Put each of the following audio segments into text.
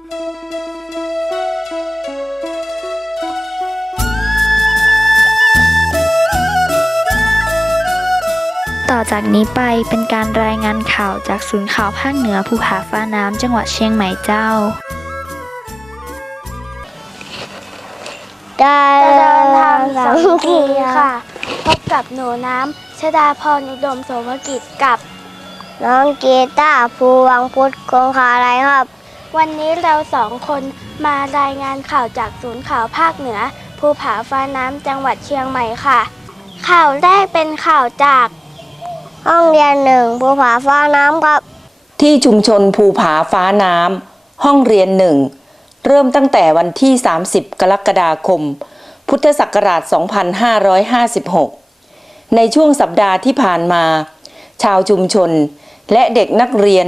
ต่อจากนี้ไปเป็นการรายงานข่าวจากศูนย์ข่าวภาคเหนือภูผาฟ้าน้ำจังหวัดเชียงใหม่เจ้าเดิจะเดินทางสาสามมกีกีค่ะ พบกับหนูน้ำชดาพรอุดมโสภกิจกับ น้องกีตาร์ภูวังพุทธคงคาอะไรครับ วันนี้เราสองคนมารายงานข่าวจากศูนย์ข่าวภาคเหนือ ภูผาฟ้าน้ำจังหวัดเชียงใหม่ค่ะ ข่าวแรกเป็นข่าวจาก ห้องเรียนหนึ่งภูผาฟ้าน้ำครับที่ชุมชนภูผาฟ้าน้ำห้องเรียนหนึ่งเริ่มตั้งแต่วันที่ 30 กรกฎาคม พุทธศักราช 2556 ในช่วงสัปดาห์ที่ผ่านมา ชาวชุมชนและเด็กนักเรียน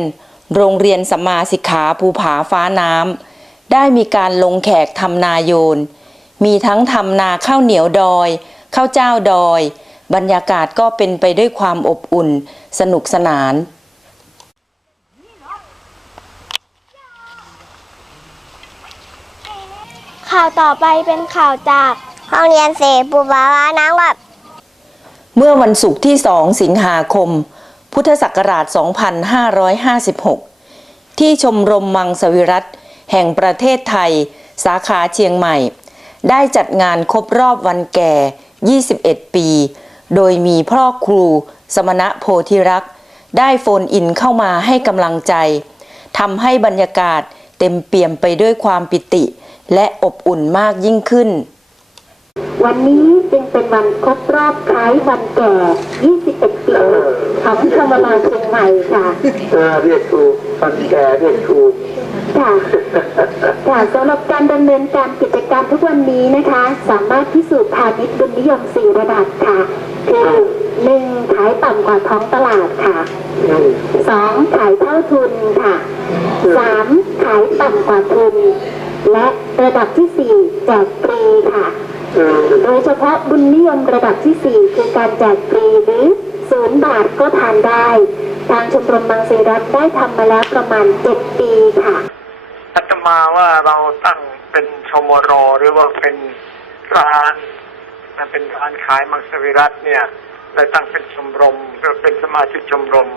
โรงเรียนสัมมาสิกขาภูผาฟ้าน้ำได้มีการลงแขกทำนาโยน มีทั้งทำนาข้าวเหนียวดอยข้าวเจ้าดอย บรรยากาศก็เป็นไปด้วยความอบอุ่น สนุกสนานข่าวต่อไปเป็นข่าวจากห้องเรียนสี่ภูผาฟ้าน้ำครับเมื่อวันศุกร์ที่ 2 สิงหาคม พุทธศักราช 2556 ที่ชมรมมังสวิรัตแห่งประเทศไทย สาขาเชียงใหม่ ได้จัดงานครบรอบวันแก่ 21 ปี โดยมีพ่อครู สมณะโพธิรักษ์ ได้โฟนอินเข้ามาให้กำลังใจทำให้บรรยากาศเต็มเปี่ยมไปด้วยความปิติ และอบอุ่นมากยิ่งขึ้น วันนี้จึงเป็นวันครบรอบคล้ายวันแก่ 21 ปีของชมรมเชียงใหม่ค่ะเออเรียกถูกคนแก่เรียกถูกค่ะค่ะสำหรับการดำเนินการกิจกรรมทุกวันนี้นะคะ สามารถพิสูจน์พาณิชย์บุญนิยม4ระดับค่ะคือหนึ่งขายต่ำกว่าท้องตลาดค่ะอืมสองขายเท่าทุนค่ะสามขายต่ำกว่าทุน และระดับที่สี่แจกฟรีค่ะอืม โดยเฉพาะบุญนิยมระดับที่ 4 คือการแจกฟรีหรือศูนย์บาทก็ทานได้ ทางชมรมบางเซรัตได้ทำมาแล้วประมาณ 7 ปีค่ะอาตมาว่าเราตั้งเป็นชมรหรือว่าเป็นร้านเป็นร้านขายมังสวิรัตเนี่ยเราตั้งเป็นชมรมหรือเป็นสมาชิกชมรม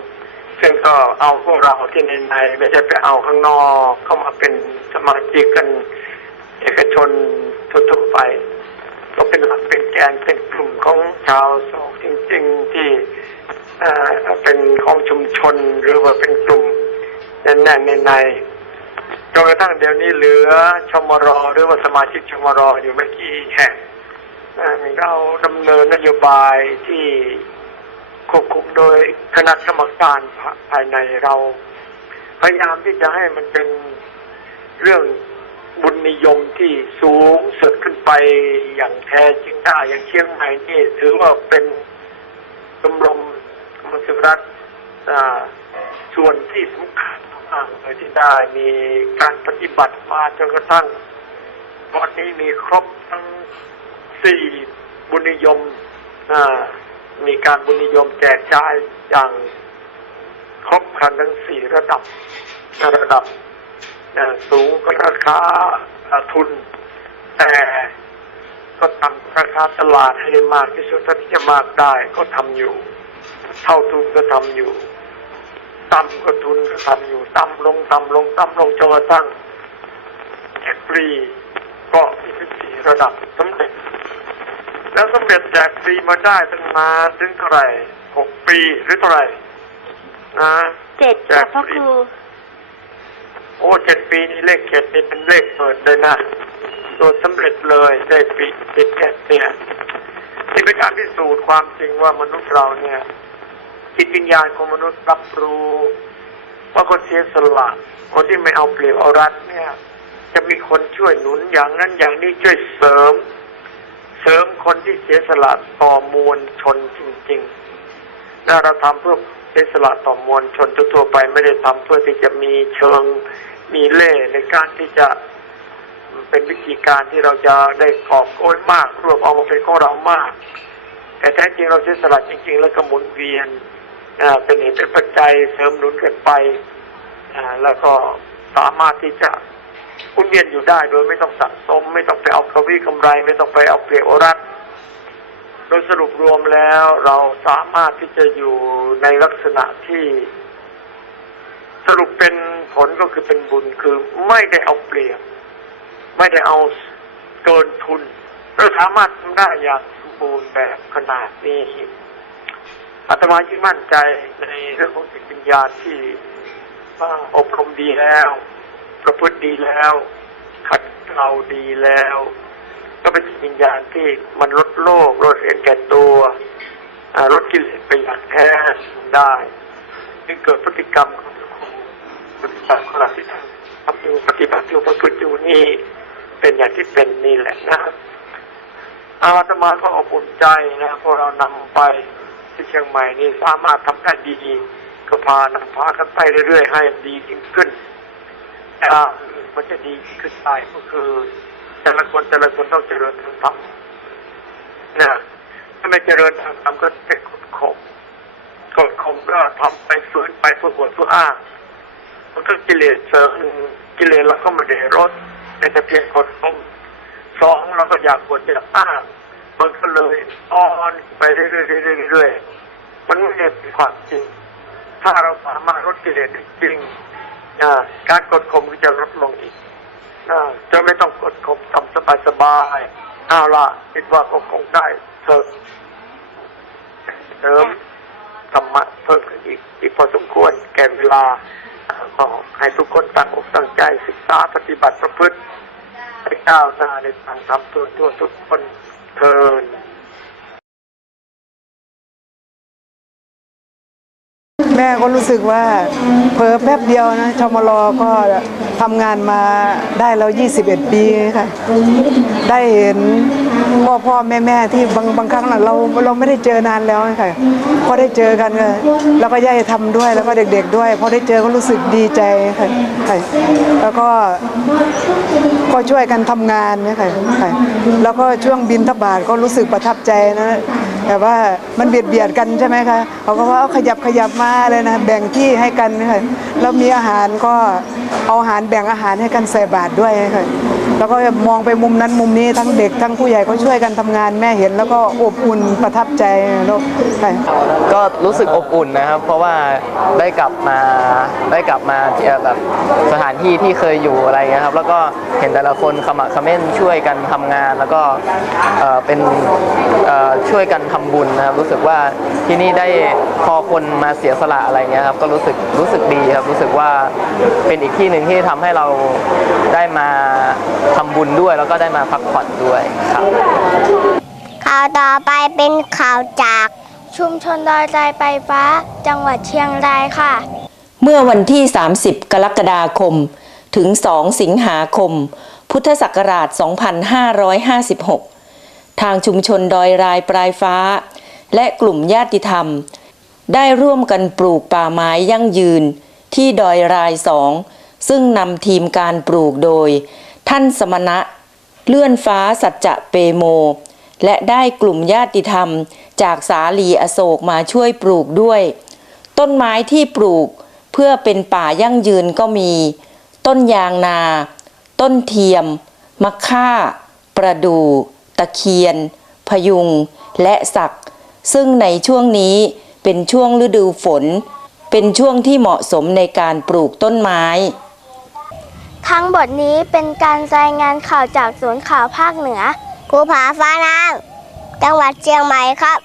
ซึ่งก็เอาพวกเราที่ในในไม่ใช่ไปเอาข้างนอกเข้ามาเป็นสมาชิกกันเอกชนทั่วๆไป ก็เป็นหลักเป็นแกนเป็นกลุ่มของชาวโศกจริง ๆ ที่เอ่อเป็นของชุมชนหรือว่าเป็นกลุ่มแน่นๆในในจนกระทั่งเดี๋ยวนี้เหลือชมรหรือว่าสมาชิกชมรอยู่ไม่กี่แห่งอ่าเราดำเนินนโยบายที่ควบคุมโดยคณะกรรมการภายในเรา พยายามที่จะให้มันเป็นเรื่อง บุญนิยมที่สูงสุดขึ้นไปอย่างแท้จริงได้อย่างเชียงใหม่นี่ถือว่าเป็นชมรมมังสวิรัตอ่าส่วนที่สำคัญมากเลยที่ได้มีการปฏิบัติมาจนกระทั่งวันนี้มีครบทั้งสี่บุญนิยมมีการบุญนิยมแจกจ่ายอย่างครบครันทั้งสี่ระดับระดับ สูงก็ราคาอ่าทุน แต่ก็ทำราคาตลาดให้ได้มากที่สุดเท่าที่จะมากได้ก็ทำอยู่ เท่าทุนก็ทำอยู่ต่ำก็ทุนก็ทำอยู่ต่ำลงต่ำลงต่ำลงจนกระทั่งแจกฟรีก็มีสี่ระดับสำเร็จ แล้วสำเร็จแจกฟรีมาได้ตั้งนาถึงเท่าไหร่หกปีหรือเท่าไหร่นะเจ็ดแจกฟรี โอ้เจ็ดปีนี้เลขเจ็ดนี่เป็นเลขเปิดเลยนะโดยสำเร็จเลยเลขปีเจ็ดเนี่ยนี่เป็นการพิสูจน์ความจริงว่ามนุษย์เราเนี่ยจิตวิญญาณของมนุษย์รับรู้ว่าคนเสียสละคนที่ไม่เอาเปรียบเอารัดเนี่ย จะมีคนช่วยหนุนอย่างนั้นอย่างนี้ช่วยเสริม เสริมคนที่เสียสละต่อมวลชนจริงๆนะเราทำเพื่อ เสียสละต่อมวลชนทั่วไปไม่ได้ทำเพื่อที่จะมีเชิงมีเล่ในการที่จะเป็นวิธีการที่เราจะได้กอบโกยมาก รวบเอามาเป็นของเรามาก แต่แท้จริงเราเสียสละจริง ๆ แล้วก็หมุนเวียนเป็นเหตุเป็นปัจจัยเสริมหนุนกันไปแล้วก็สามารถที่จะหมุนเวียนอยู่ได้โดยไม่ต้องสะสม ไม่ต้องไปเอากระวี่กำไร ไม่ต้องไปเอาเปรียบรัด โดยสรุปรวมแล้วเราสามารถที่จะอยู่ในลักษณะที่สรุปเป็นผลก็คือเป็นบุญคือไม่ได้เอาเปรียบ ไม่ได้เอาเกินทุนเราสามารถทำได้อย่างสมบูรณ์แบบขนาดนี้อาตมายิ่มั่นใจในเรื่องของจิตวิญญาณที่ว่าอบรมดีแล้ว ประพฤติดีแล้ว ขัดเกลาดีแล้ว ก็เป็นจิตวิญญาณที่มันลดโลกลดเห็นแก่ตัวลดกิเลสไปอย่างแท้ได้จึงเกิดพฤติกรรมของทุกคนพฤติของเราที่ทำอยู่ปฏิบัติอยู่ประพฤติอยู่นี่เป็นอย่างที่เป็นนี่แหละนะอาตมาก็อบอุ่นใจนะพวกเรานำไปที่เชียงใหม่นี่สามารถทำได้ดีก็พานำพากันไปเรื่อยๆให้ดียิ่งขึ้นแต่มันจะดีขึ้นไปก็คือ แต่ละคนแต่ละคนต้องเจริญทางธรรมนะถ้าไม่เจริญทางธรรมก็เป็นกดข่มกดข่มก็ทำไปฝืนไปเพื่อวดเพื่ออ้างมันก็กิเลสเสริมกิเลสเราก็ไม่ได้ลดแต่แต่เพียงกดข่มสองเราก็อยากอวดอยากอ้างมันก็เลยอ่อนไปเรื่อยๆเรื่อยๆมันไม่เป็นความจริง ถ้าเราสามารถลดกิเลสได้จริงการกดข่มก็จะลดลงอีก จะไม่ต้องกดข่มทำสบายๆเอาละคิดว่าก็คงได้เสริมเสริมธรรมะเพิ่มขึ้นอีกอีกพอสมควรแก่เวลาอ่าก็ให้ทุกคนตั้งอกตั้งใจศึกษาปฏิบัติประพฤติให้ก้าวหน้าในทางธรรมตัวตัวทุกคน แม่ก็รู้สึกว่าเผลอแป๊บเดียวนะชมรก็ทำงานมาได้แล้ว 21 ปีค่ะ ได้เห็นพ่อพ่อแม่แม่ที่บางบางครั้งเราเราไม่ได้เจอนานแล้วค่ะพอได้เจอกันก็แล้วก็ย่ายทำด้วยแล้วก็เด็ก ๆ ด้วยพอได้เจอก็รู้สึกดีใจค่ะค่ะแล้วก็ก็ช่วยกันทำงานนยคะค่ะแล้วก็ช่วงบินทบาทก็รู้สึกประทับใจนะ แต่ว่ามันเบียดเบียดกันใช่ไหมคะเขาก็ว่าเอาขยับขยับมาเลยนะแบ่งที่ให้กันค่ะแล้วมีอาหารก็เอาอาหารแบ่งอาหารให้กันใส่บาตรด้วยค่ะแล้วก็มองไปมุมนั้นมุมนี้ทั้งเด็กทั้งผู้ใหญ่ก็ช่วยกันทำงานแม่เห็น แล้วก็อบอุ่นประทับใจแล้วก็รู้สึกอบอุ่นนะครับ เพราะว่าได้กลับมาได้กลับมาที่แบบสถานที่ที่เคยอยู่อะไรเงี้ยครับ แล้วก็เห็นแต่ละคนขมักขม้นช่วยกันทำงาน แล้วก็เออเป็นเออช่วยกันทำบุญนะครับ รู้สึกว่าที่นี่ได้พอคนมาเสียสละอะไรเงี้ยครับ ก็รู้สึกรู้สึกดีครับ รู้สึกว่าเป็นอีกที่หนึ่งที่ทำให้เราได้มาทำบุญด้วยแล้วก็ได้มาพักผ่อนด้วยครับข่าวต่อไปเป็นข่าวจากชุมชนดอยใจไปฟ้า จังหวัดเชียงรายค่ะ เมื่อวันที่ 30 กรกฎาคม ถึง 2 สิงหาคม พุทธศักราช 2556 ทางชุมชนดอยรายปลายฟ้า และกลุ่มญาติธรรม ได้ร่วมกันปลูกป่าไม้ยั่งยืนที่ดอยรายสองซึ่งนำทีมการปลูกโดย ท่านสมณะ เลื่อนฟ้าสัจจะเปโม และได้กลุ่มญาติธรรม จากสาลีอโศกมาช่วยปลูกด้วย ต้นไม้ที่ปลูกเพื่อเป็นป่ายั่งยืนก็มี ต้นยางนา ต้นเทียม มะค่า ประดู่ตะเคียน พยุง และสัก ซึ่งในช่วงนี้เป็นช่วงฤดูฝน เป็นช่วงที่เหมาะสมในการปลูกต้นไม้ ทั้งบทนี้เป็นการรายงานข่าวจากศูนย์ข่าวภาคเหนือภูผาฟ้านางจังหวัดเชียงใหม่ครับ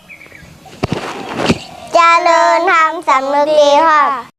เจริญธรรมสำนึกดีครับ